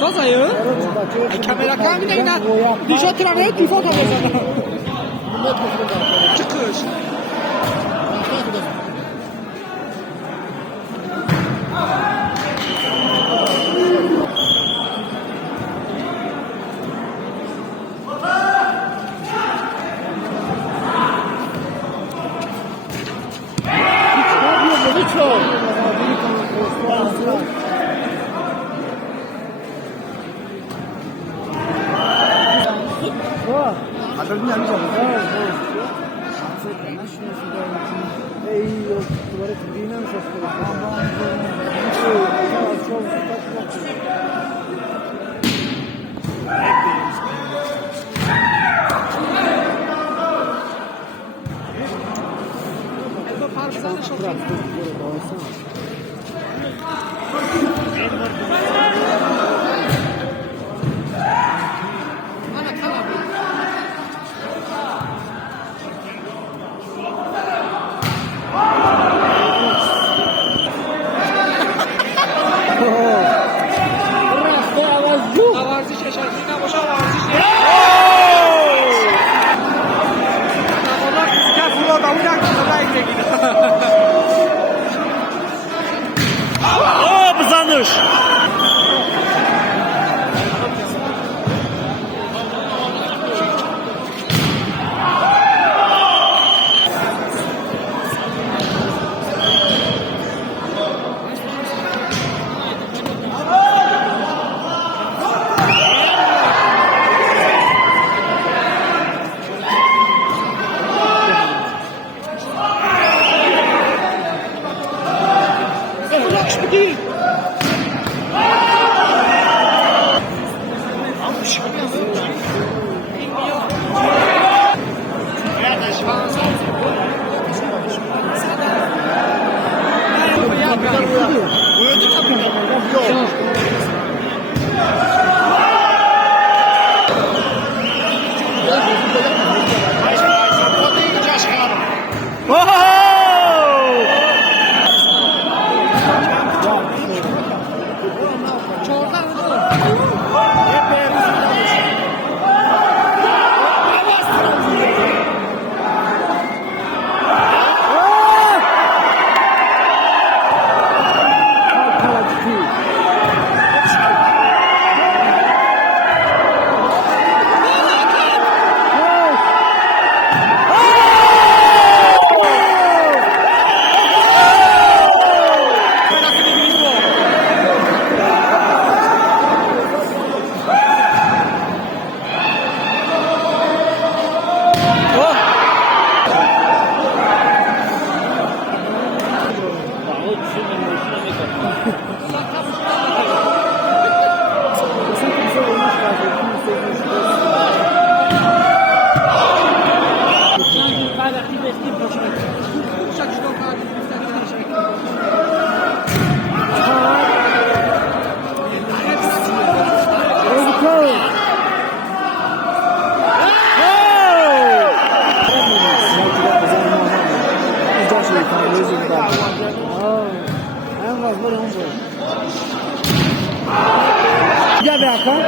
سازایو؟ کامera کمی نه دیشا ترانه دیفا تا بزنه çıkış Aslında bir yanlış yaptım.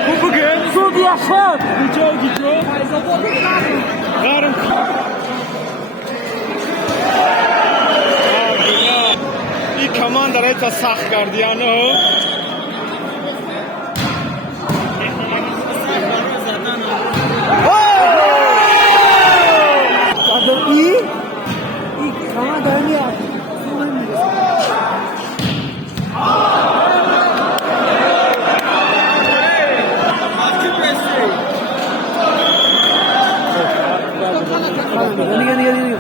Bu bugün Suudi yaşat. Gidiyor. Yarın. این کمان داره تا سخت کردیانه این کمان داره میاد. Gel.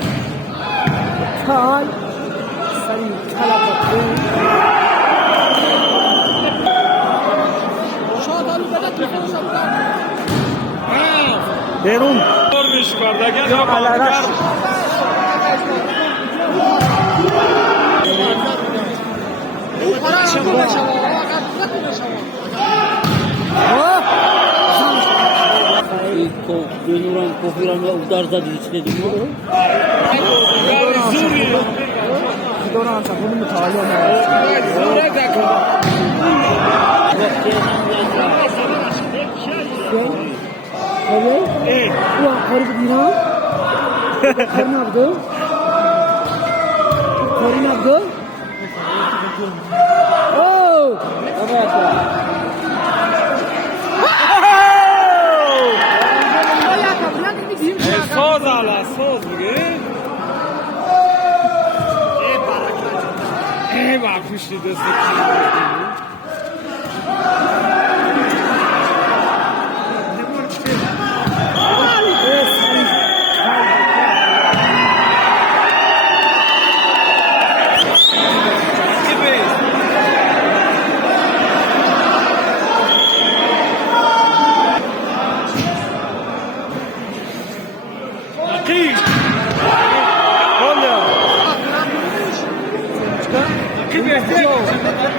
Çay. Seni talabı. Berun. Kormuş karda gel ya. Benuran kokularına udarda dizisine diyor. Zuri. Doran bunu mu talih Zuri de اوکی اوکی او کاری بدینا کاری نبوده کاری نبوده اوه ساز ala ساز بگه بر پشت دست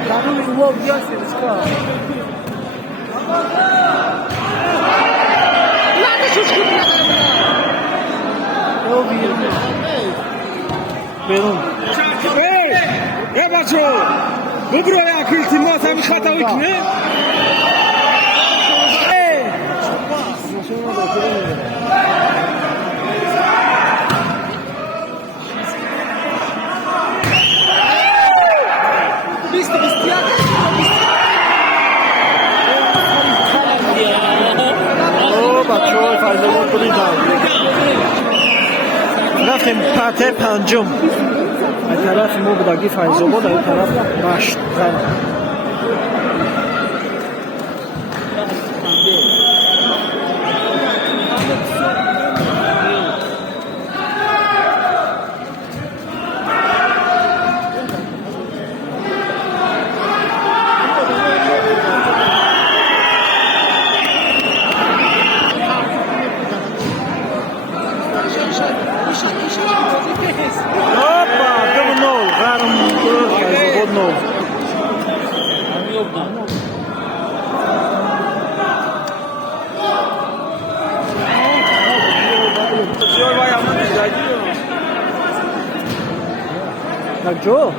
Darul uo biasa sekarang. Oh biru. Biru. ای بچه ببرو اکیل تیماس همی خطا کنه بچه‌ها فیض‌آباد بریدن رفتیم پته پنجم از طرف ما بودگی فیض‌آباد از طرف مشت جو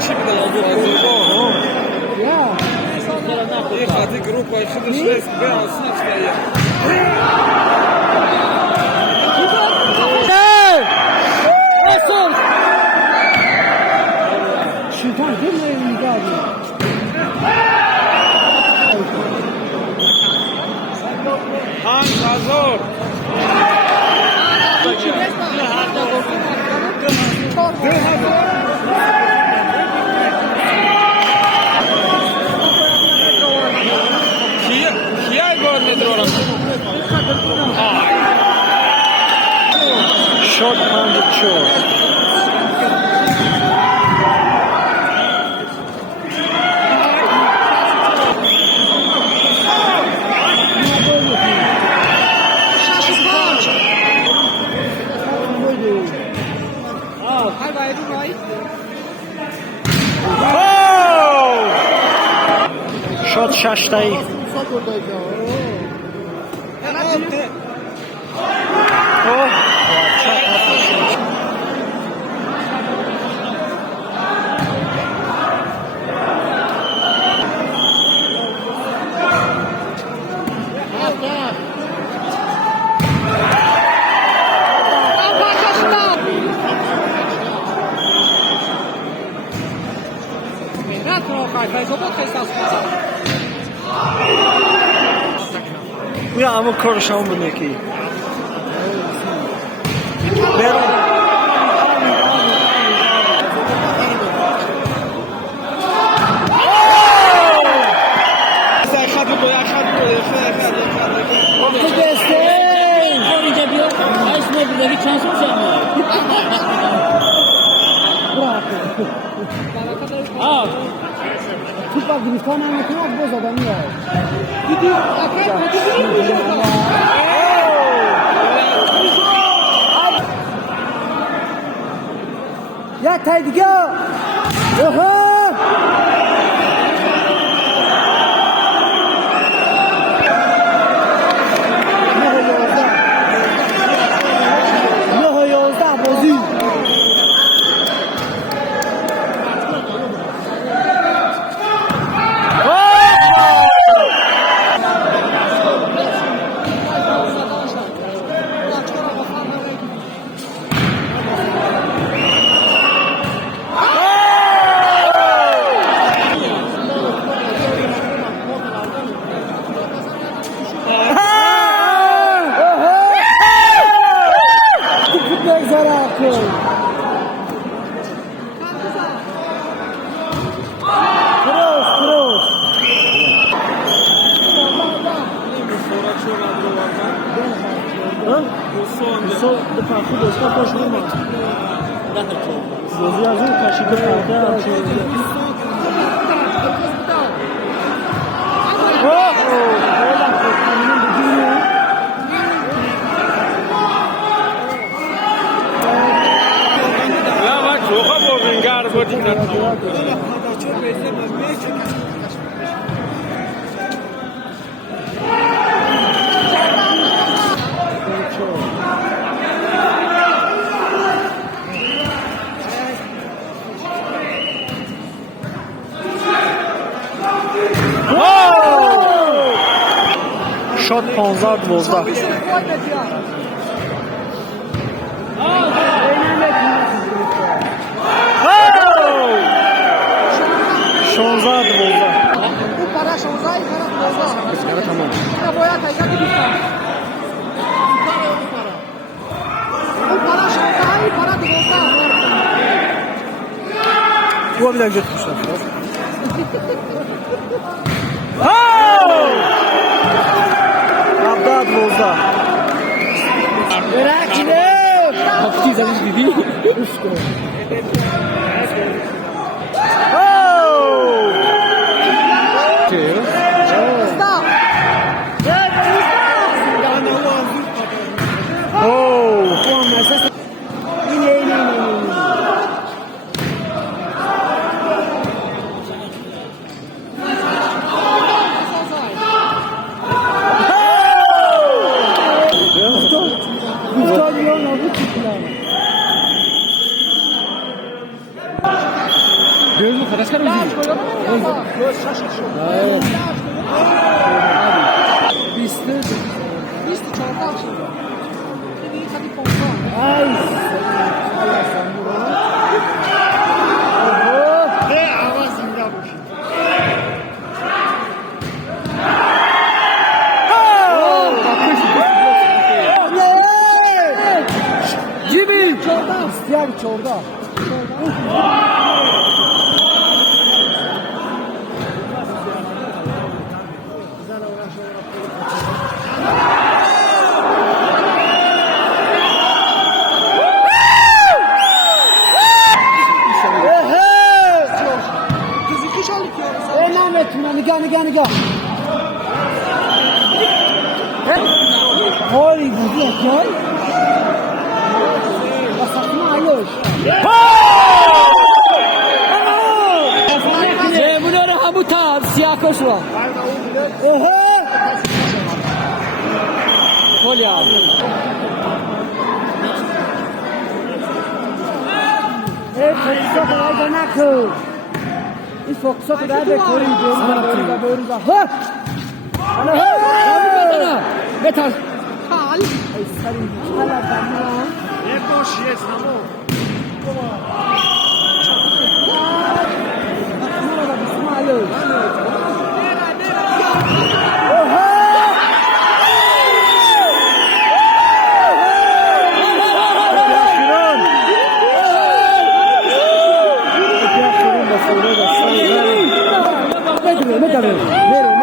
چی میدن یه خاطی گروپ های خودش ریسک به آسان چکایه شیطان دل نمیدادی هنگ هزار کیای گاد ندارم شد پاند شد شد ششتایی یا همون کارش هم بونه کی تو پاکستان هم میتونم بزدم میاد دیدی یک تای دیگه اوه ها؟ سو دو پاکو دوستا پاش بوما. دوزی از اون کشید پاکه Ya bak çok abogun garbodin. شد 15-12 اون para 16 این para 12 تمام اینا باید تایید بیشتر اون para 16 این para 12 Bu bir dakika tutmuşlar. Abdad bozda. Bırakın. Hafif zamış dedi. Stop. Gözü kadar çıkarır mısın? Hayır. 20 çorba. Beni tabii kontrol. Ay. Gibi. Çorba. İsteyen çorba. نگاه هاری بودی اکیای بساقی ما عیوش Bunları hamı tam siyah koşuyor. Gol ya. فوکسا خدای نکن این فوکسا خدای بکوری بروزا ها Bana. Betal. حال ای سری حالا دمون Métale.